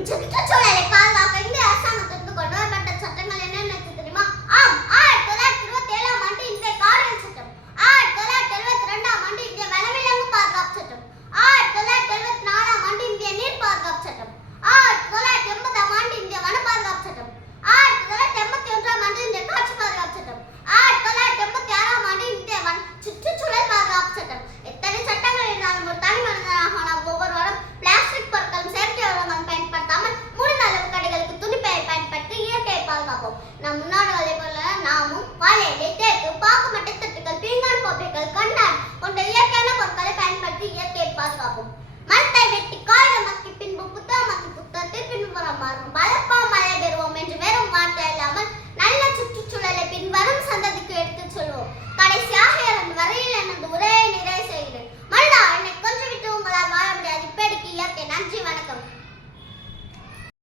into the cave. பாதுகாப்போம் நம் முன்னோர்களை போல நாமும் வாழையிலே தேக்கு பாக்கு மட்டத்தட்டுகள் பீங்கான் கோப்பைகள் கண்ணாடி